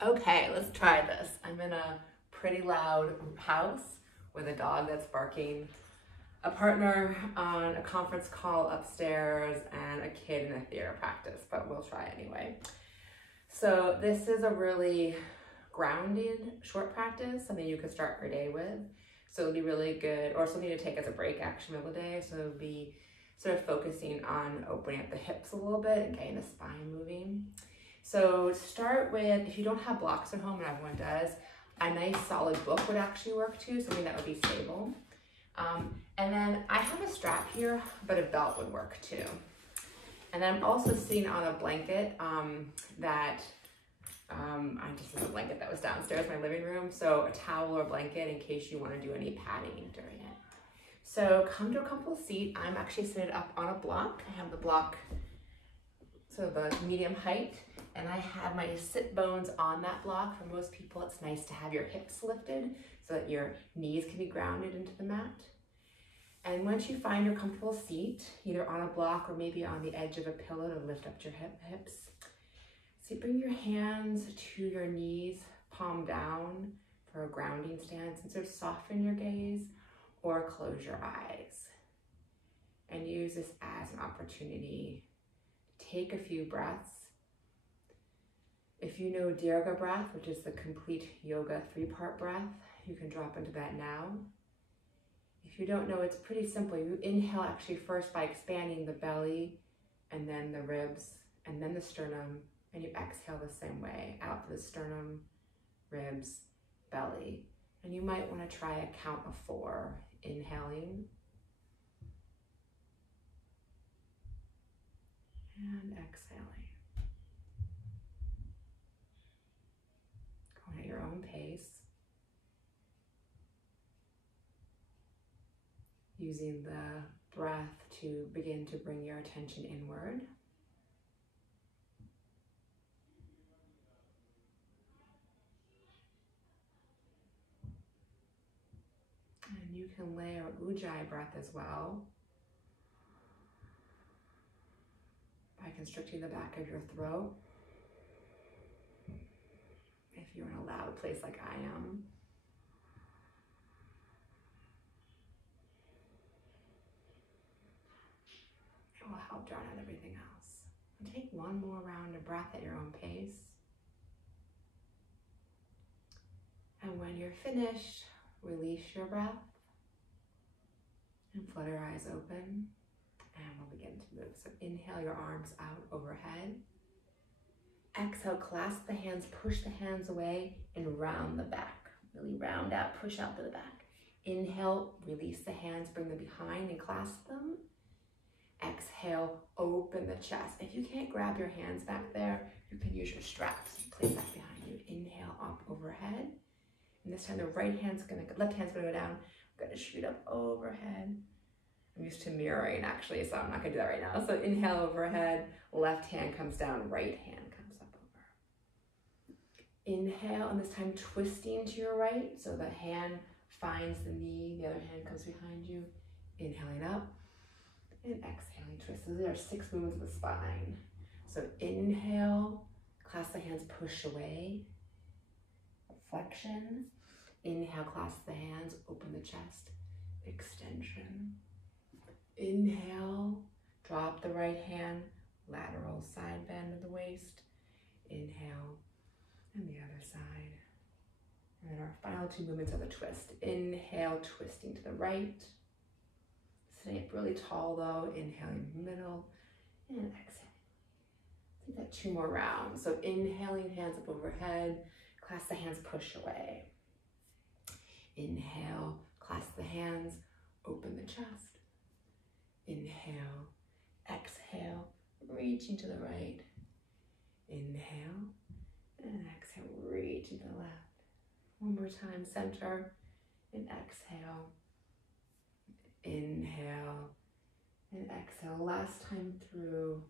Okay, let's try this. I'm in a pretty loud house with a dog that's barking, a partner on a conference call upstairs, and a kid in a theater practice, but we'll try anyway. So this is a really grounded short practice, something you could start your day with. So it'll be really good, or something to take as a break action of the day. So it'll be sort of focusing on opening up the hips a little bit and getting the spine moving. So start with, if you don't have blocks at home, and everyone does, a nice solid book would actually work too, something that would be stable. And then I have a strap here, but a belt would work too. And then I'm also sitting on a blanket I just have a blanket that was downstairs in my living room. So a towel or blanket in case you want to do any padding during it. So come to a comfortable seat. I'm actually sitting up on a block. I have the block, so the medium height, and I have my sit bones on that block. For most people, it's nice to have your hips lifted so that your knees can be grounded into the mat. And once you find your comfortable seat, either on a block or maybe on the edge of a pillow to lift up your hips, so bring your hands to your knees, palm down for a grounding stance, and sort of soften your gaze or close your eyes. And use this as an opportunity to take a few breaths. If you know Dirga breath, which is the complete yoga 3-part breath, you can drop into that now. If you don't know, it's pretty simple. You inhale actually first by expanding the belly, and then the ribs, and then the sternum, and you exhale the same way, out to the sternum, ribs, belly. And you might want to try a count of 4, inhaling, and exhaling. Going at your own pace, using the breath to begin to bring your attention inward. And you can layer Ujjayi breath as well by constricting the back of your throat. If you're in a loud place like I am. It will help drown out everything else. And take one more round of breath at your own pace. And when you're finished, release your breath and flutter your eyes open, and we'll begin to move. So inhale your arms out overhead. Exhale, clasp the hands, push the hands away, and round the back. Really round out, push out to the back. Inhale, release the hands, bring them behind and clasp them. Exhale, open the chest. If you can't grab your hands back there, you can use your straps. Place that behind you. Inhale, up overhead. And this time the left hand's gonna go down. I'm gonna shoot up overhead. I'm used to mirroring actually, so I'm not gonna do that right now. So inhale overhead, left hand comes down, right hand comes up over. Inhale, and this time twisting to your right. So the hand finds the knee, the other hand comes behind you. Inhaling up and exhaling, twist. So there are 6 movements of the spine. So inhale, clasp the hands, push away. Flexion. Inhale, clasp the hands, open the chest, extension. Inhale, drop the right hand, lateral side bend of the waist. Inhale, and the other side. And then our final 2 movements are the twist. Inhale, twisting to the right. Sitting up really tall though, inhaling middle, and exhaling. Take that 2 more rounds. So inhaling, hands up overhead, clasp the hands, push away. Inhale, clasp the hands, open the chest. Inhale, exhale, reaching to the right. Inhale, and exhale, reaching to the left. One more time, center, and exhale. Inhale, and exhale. Last time through.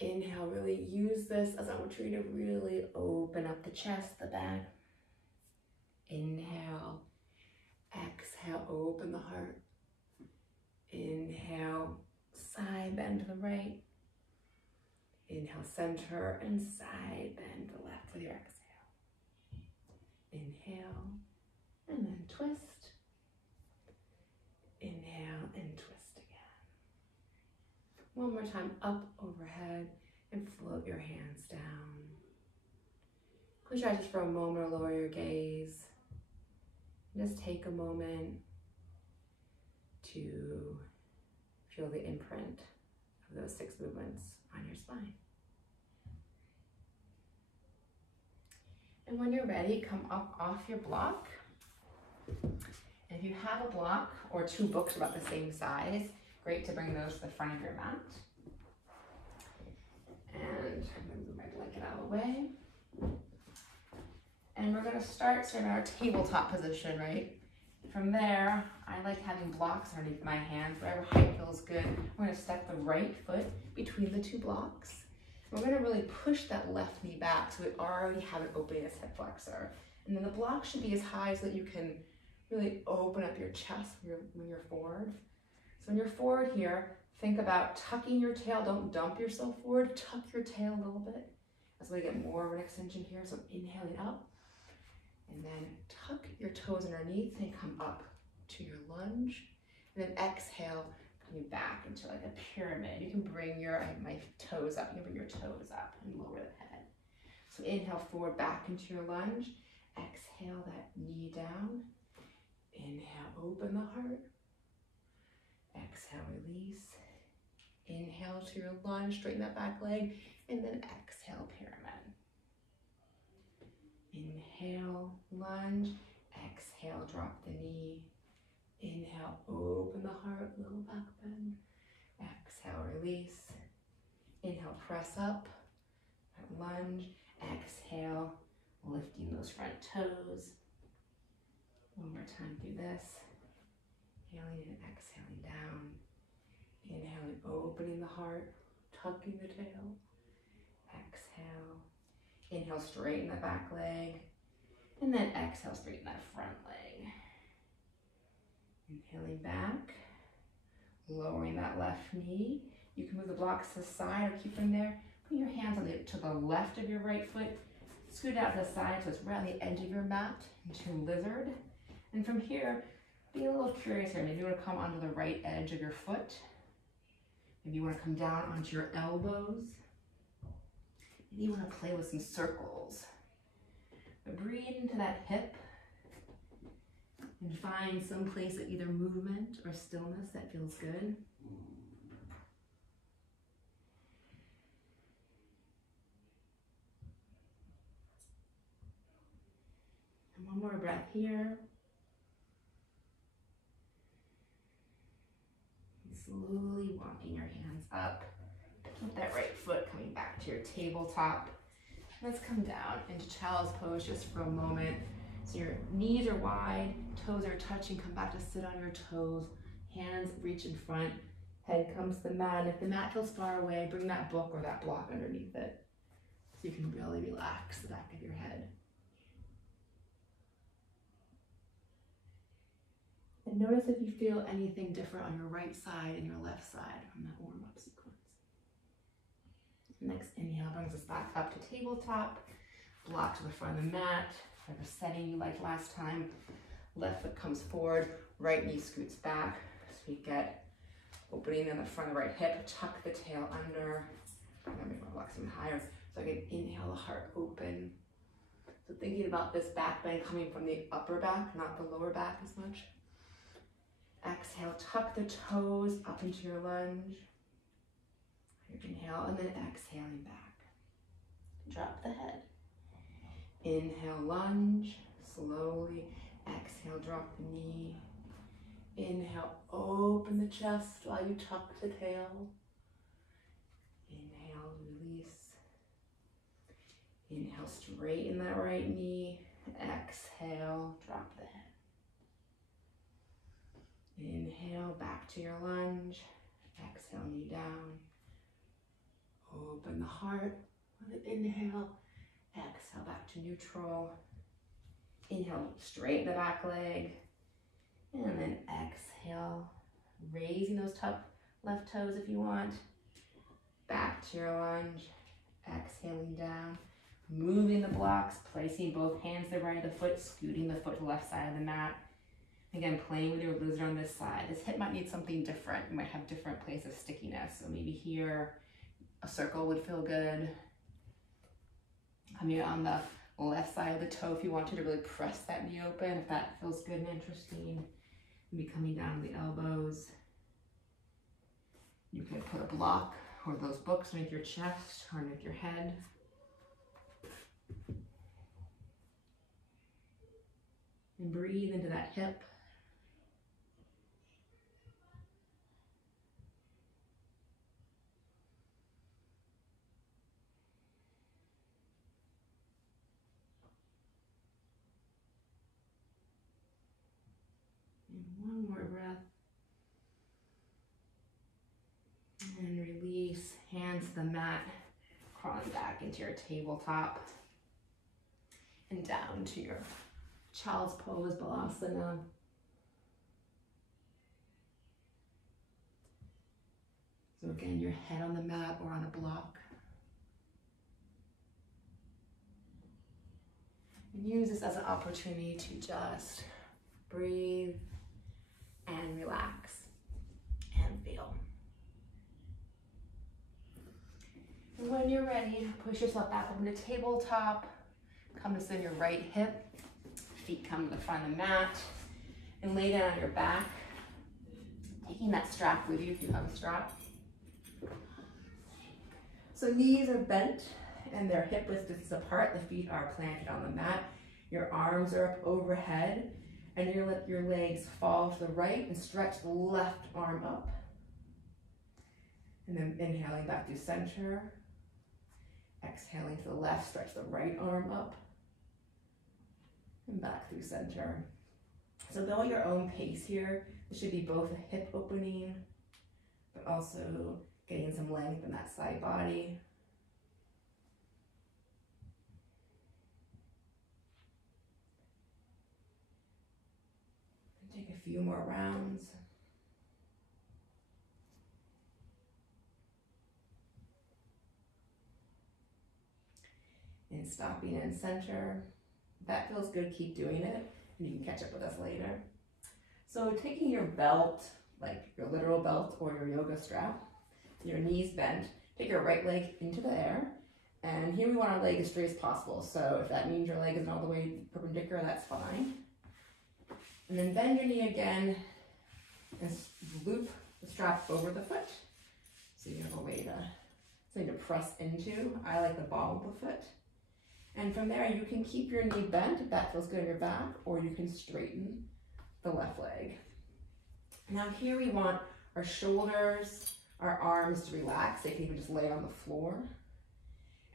Inhale, really use this as an opportunity to really open up the chest, the back. Inhale, exhale, open the heart. Inhale, side bend to the right. Inhale, center, and side bend to the left with your exhale. Inhale, and then twist. Inhale and twist again. One more time, up overhead, and float your hands down. Close your eyes just for a moment or lower your gaze. Just take a moment to feel the imprint of those 6 movements on your spine. And when you're ready, come up off your block. And if you have a block or 2 books about the same size, great to bring those to the front of your mat. And I'm going to move my blanket out of the way. And we're going to start in our tabletop position, right? From there, I like having blocks underneath my hands, whatever height feels good. We're going to step the right foot between the 2 blocks. We're going to really push that left knee back so we already have it opening as hip flexor. And then the block should be as high so that you can really open up your chest when you're forward. So when you're forward here, think about tucking your tail. Don't dump yourself forward. Tuck your tail a little bit. That's why you get more of an extension here. So inhaling up. And then tuck your toes underneath and come up to your lunge. And then exhale, coming back into like a pyramid. You can bring my toes up. You can bring your toes up and lower the head. So inhale forward, back into your lunge. Exhale that knee down. Inhale, open the heart. Exhale, release. Inhale to your lunge, straighten that back leg. And then exhale, pyramid. Inhale, lunge. Exhale, drop the knee. Inhale, open the heart, little back bend. Exhale, release. Inhale, press up. Lunge. Exhale, lifting those front toes. One more time through this. Inhaling and exhaling down. Inhaling, opening the heart, tucking the tail. Exhale. Inhale, straighten the back leg. And then exhale, straighten that front leg. Inhaling back. Lowering that left knee. You can move the blocks to the side or keep them there. Put your hands to the left of your right foot. Scoot out to the side so it's right on the edge of your mat into lizard. And from here, be a little curious here. Maybe you want to come onto the right edge of your foot. Maybe you want to come down onto your elbows. Maybe you want to play with some circles. But breathe into that hip and find some place of either movement or stillness that feels good. And one more breath here. Slowly walking your hands up. With that right foot coming back to your tabletop. Let's come down into child's pose just for a moment. So your knees are wide, toes are touching, come back to sit on your toes. Hands reach in front, head comes to the mat. And if the mat feels far away, bring that book or that block underneath it. So you can really relax the back of your head. And notice if you feel anything different on your right side and your left side from that warm-up sequence. Next inhale brings us back up to tabletop. Block to the front of the mat. Whatever setting you liked last time. Left foot comes forward, right knee scoots back. So we get opening in the front of the right hip. Tuck the tail under. I'm going to block some higher. So I can inhale the heart open. So thinking about this back bend coming from the upper back, not the lower back as much. Exhale, tuck the toes up into your lunge. Inhale and then exhaling back. Drop the head. Inhale, lunge, slowly. Exhale, drop the knee. Inhale, open the chest while you tuck the tail. Inhale, release. Inhale, straighten that right knee. Exhale, drop the head. Inhale, back to your lunge. Exhale, knee down. Open the heart with an inhale. Exhale, back to neutral. Inhale, straighten the back leg. And then exhale, raising those left toes if you want. Back to your lunge. Exhaling down. moving the blocks, placing both hands to the right of the foot, scooting the foot to the left side of the mat. Again, playing with your lizard on this side. This hip might need something different. You might have different places of stickiness. So maybe here, a circle would feel good. Coming on the left side of the toe if you wanted to really press that knee open, if that feels good and interesting. Maybe coming down the elbows. You could put a block or those books underneath your chest or underneath your head. And breathe into that hip. And one more breath. And release, hands to the mat, crawling back into your tabletop and down to your child's pose, balasana. So again, your head on the mat or on a block. And use this as an opportunity to just breathe and relax and feel. And when you're ready, push yourself back up into tabletop. Come to sit in your right hip. Feet come to the front of the mat. And lay down on your back. Taking that strap with you if you have a strap. So knees are bent and they're hip width distance apart. The feet are planted on the mat. Your arms are up overhead. And you let your legs fall to the right and stretch the left arm up. And then inhaling back to center. Exhaling to the left, stretch the right arm up. And back through center. So go at your own pace here. It should be both a hip opening, but also getting some length in that side body. And take a few more rounds. And stopping in center. If that feels good, keep doing it, and you can catch up with us later. So taking your belt, like your literal belt or your yoga strap, your knees bent, take your right leg into the air, and here we want our leg as straight as possible. So if that means your leg isn't all the way perpendicular, that's fine. And then bend your knee again and loop the strap over the foot. So you have a way to, something to press into. I like the bottom of the foot. And from there, you can keep your knee bent if that feels good in your back, or you can straighten the left leg. Now here we want our shoulders, our arms to relax. They can even just lay on the floor.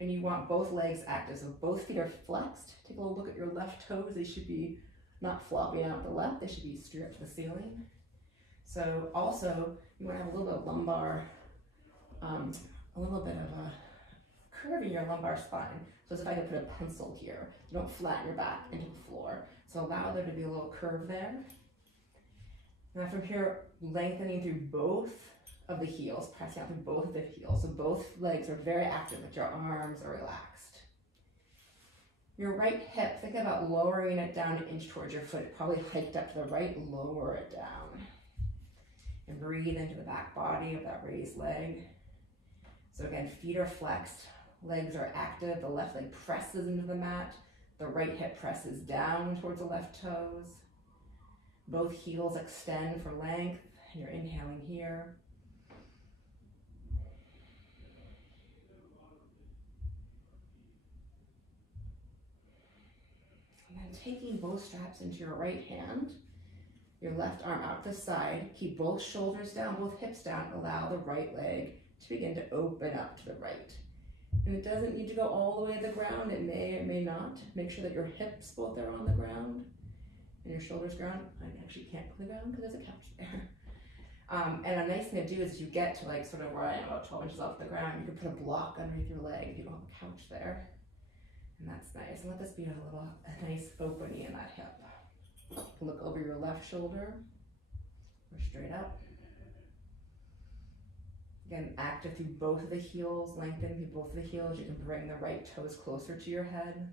And you want both legs active, so both feet are flexed. Take a little look at your left toes. They should be not flopping out the left. They should be straight up to the ceiling. So also, you want to have a little bit of lumbar, a little bit of a curve in your lumbar spine. So it's if I could put a pencil here. You don't flatten your back into the floor. So allow there to be a little curve there. Now from here, lengthening through both of the heels, pressing out through both of the heels. So both legs are very active, but your arms are relaxed. Your right hip, think about lowering it down an inch towards your foot. Probably hiked up to the right, lower it down. And breathe into the back body of that raised leg. So again, feet are flexed. Legs are active. The left leg presses into the mat. The right hip presses down towards the left toes. Both heels extend for length. And you're inhaling here. And then taking both straps into your right hand. Your left arm out the side. Keep both shoulders down, both hips down. Allow the right leg to begin to open up to the right. And it doesn't need to go all the way to the ground. It may or may not. Make sure that your hips both are on the ground and your shoulders ground. I actually can't put the ground because there's a couch there. And a nice thing to do is you get to like sort of where I am, about 12 inches off the ground, you can put a block underneath your leg if you don't have a couch there. And that's nice. And let this be a nice opening in that hip. Look over your left shoulder or straight up. Again, active through both of the heels, lengthen through both of the heels. You can bring the right toes closer to your head.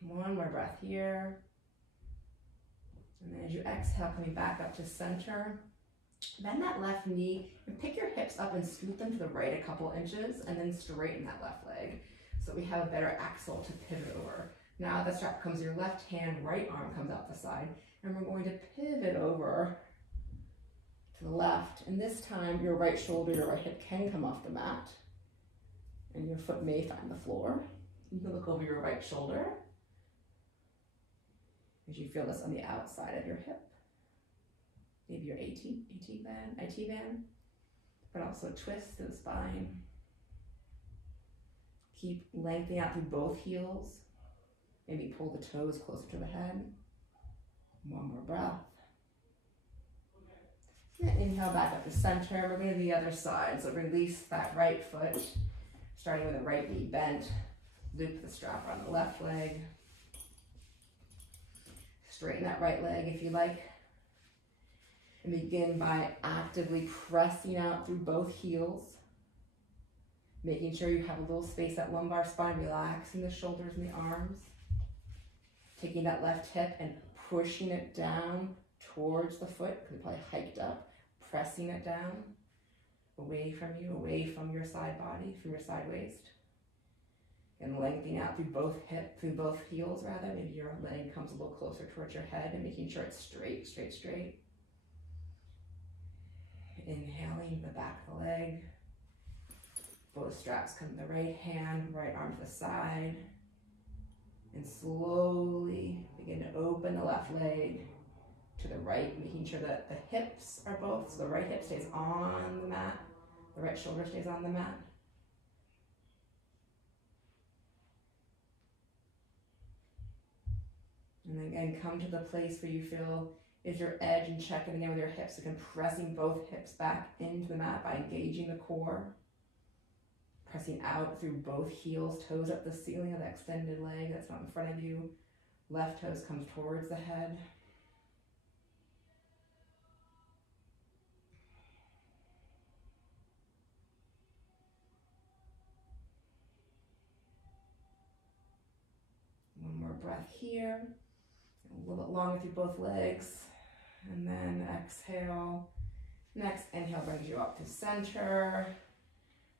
One more breath here. And then as you exhale, coming back up to center, bend that left knee and pick your hips up and scoot them to the right a couple inches, and then straighten that left leg so we have a better axle to pivot over. Now the strap comes to your left hand, right arm comes out the side, and we're going to pivot over to the left. And this time your right shoulder, your right hip can come off the mat, and your foot may find the floor. You can look over your right shoulder as you feel this on the outside of your hip. Maybe your IT band, but also twist to the spine. Keep lengthening out through both heels. Maybe pull the toes closer to the head. One more breath. And inhale back up to center. We're going to the other side. So release that right foot, starting with the right knee bent. Loop the strap on the left leg. Straighten that right leg if you like. And begin by actively pressing out through both heels. Making sure you have a little space at lumbar spine, relaxing the shoulders and the arms. Taking that left hip and pushing it down towards the foot, because it probably hiked up. Pressing it down, away from you, away from your side body, from your side waist. And lengthening out through both heels rather. Maybe your leg comes a little closer towards your head, and making sure it's straight, straight, straight. Inhaling the back of the leg. Both straps come to the right hand, right arm to the side. And slowly begin to open the left leg to the right, making sure that the hips are both, so the right hip stays on the mat, the right shoulder stays on the mat. And then again, come to the place where you feel is your edge, and check in again with your hips. Again, pressing both hips back into the mat by engaging the core. Pressing out through both heels, toes up the ceiling of the extended leg that's not in front of you. Left toes comes towards the head. One more breath here. A little bit longer through both legs. And then exhale. Next inhale brings you up to center.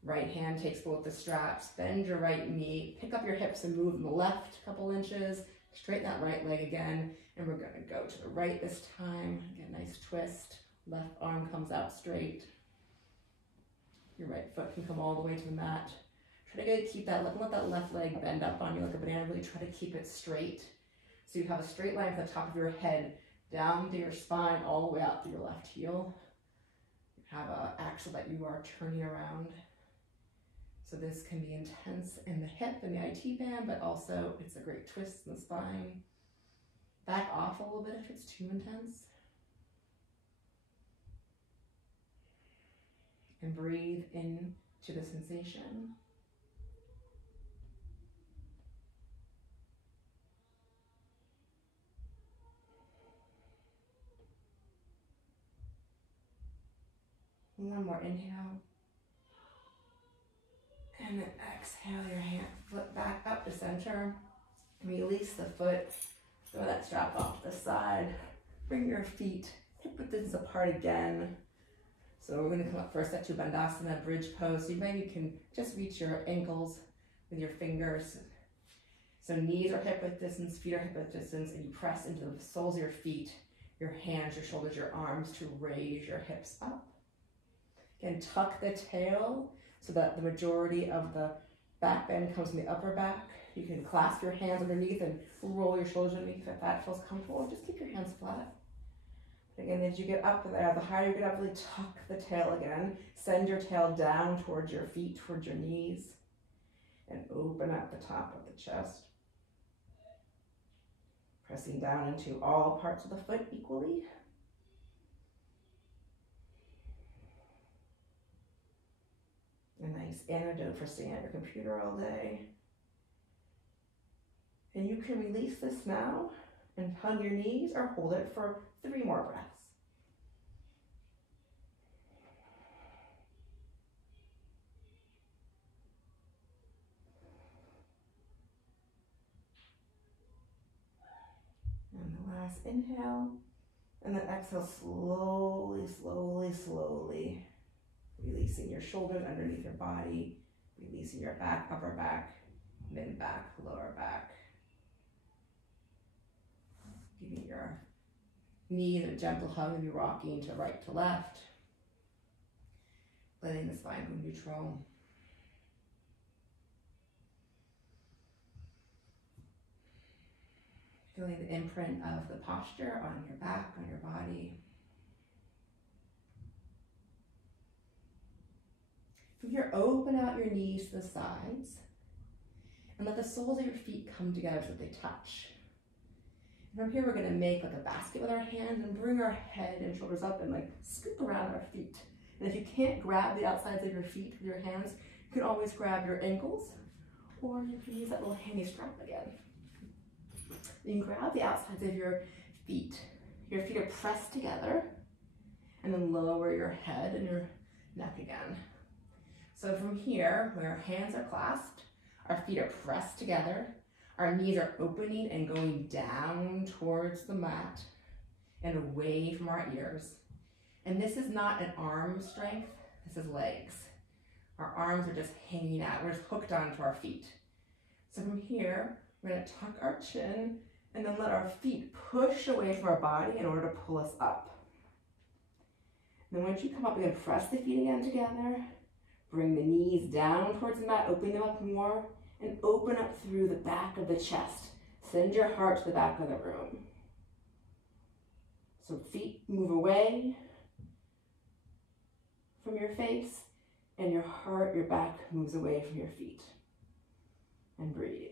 Right hand takes both the straps. Bend your right knee. Pick up your hips and move them left a couple inches. Straighten that right leg again. And we're going to go to the right this time. Get a nice twist. Left arm comes out straight. Your right foot can come all the way to the mat. Try to keep that, let that left leg bend up on you like a banana. Really try to keep it straight. So you have a straight line from the top of your head down to your spine, all the way out to your left heel. You have an axle that you are turning around. So this can be intense in the hip and the IT band, but also it's a great twist in the spine. Back off a little bit if it's too intense. And breathe into the sensation. One more inhale. And then exhale your hand, foot back up to center. Release the foot, throw that strap off the side. Bring your feet hip width distance apart again. So we're gonna come up first to Bandhasana, bridge pose. So maybe you can just reach your ankles with your fingers. So knees are hip width distance, feet are hip width distance, and you press into the soles of your feet, your hands, your shoulders, your arms to raise your hips up. Again, tuck the tail so that the majority of the back bend comes from the upper back. You can clasp your hands underneath and roll your shoulders underneath if that feels comfortable. Just keep your hands flat. Again, as you get up there, the higher you get up, really tuck the tail again. Send your tail down towards your feet, towards your knees, and open up the top of the chest. Pressing down into all parts of the foot equally. A nice antidote for staying at your computer all day. And you can release this now and hug your knees or hold it for 3 more breaths. Nice inhale. And then exhale, slowly, slowly, slowly. Releasing your shoulders underneath your body. Releasing your back, upper back, mid back, lower back. Giving your knees a gentle hug and you're rocking to right to left. Letting the spine go neutral. Feeling the imprint of the posture on your back, on your body. From here, open out your knees to the sides and let the soles of your feet come together so that they touch. And from here, we're going to make like a basket with our hands and bring our head and shoulders up and like scoop around our feet. And if you can't grab the outsides of your feet with your hands, you can always grab your ankles, or you can use that little handy strap again. You can grab the outsides of your feet. Your feet are pressed together, and then lower your head and your neck again. So from here, where our hands are clasped, our feet are pressed together, our knees are opening and going down towards the mat and away from our ears. And this is not an arm strength, this is legs. Our arms are just hanging out, we're just hooked onto our feet. So from here, we're gonna tuck our chin and then let our feet push away from our body in order to pull us up. And then once you come up, we're gonna press the feet again together, bring the knees down towards the mat, open them up more, and open up through the back of the chest. Send your heart to the back of the room. So feet move away from your face, and your heart, your back moves away from your feet. And breathe.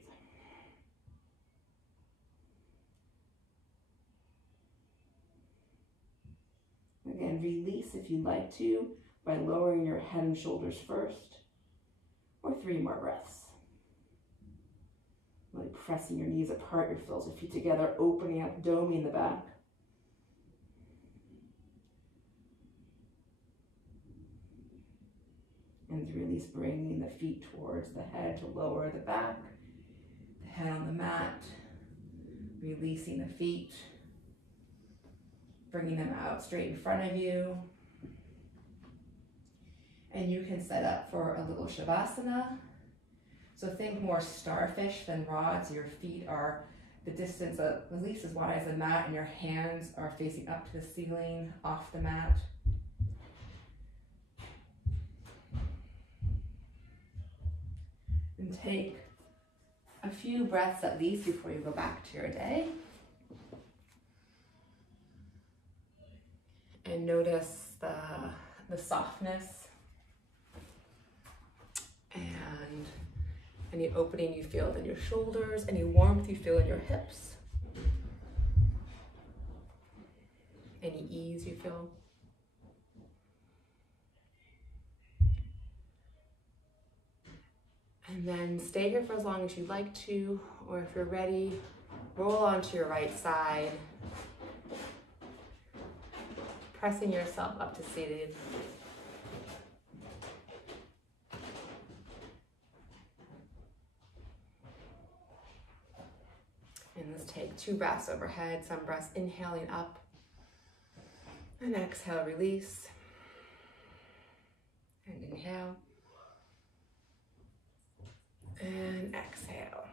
Again, release if you'd like to by lowering your head and shoulders first, or 3 more breaths. Really pressing your knees apart, your soles of feet together, opening up, doming the back. And to release, bringing the feet towards the head to lower the back, the head on the mat, releasing the feet, bringing them out straight in front of you. And you can set up for a little shavasana. So think more starfish than rods. Your feet are the distance of at least as wide as the mat, and your hands are facing up to the ceiling, off the mat. And take a few breaths at least before you go back to your day. And notice the softness and any opening you feel in your shoulders, any warmth you feel in your hips, any ease you feel. And then stay here for as long as you'd like to, or if you're ready, roll onto your right side, pressing yourself up to seated. And let's take 2 breaths overhead, some breaths inhaling up, and exhale, release, and inhale. And exhale.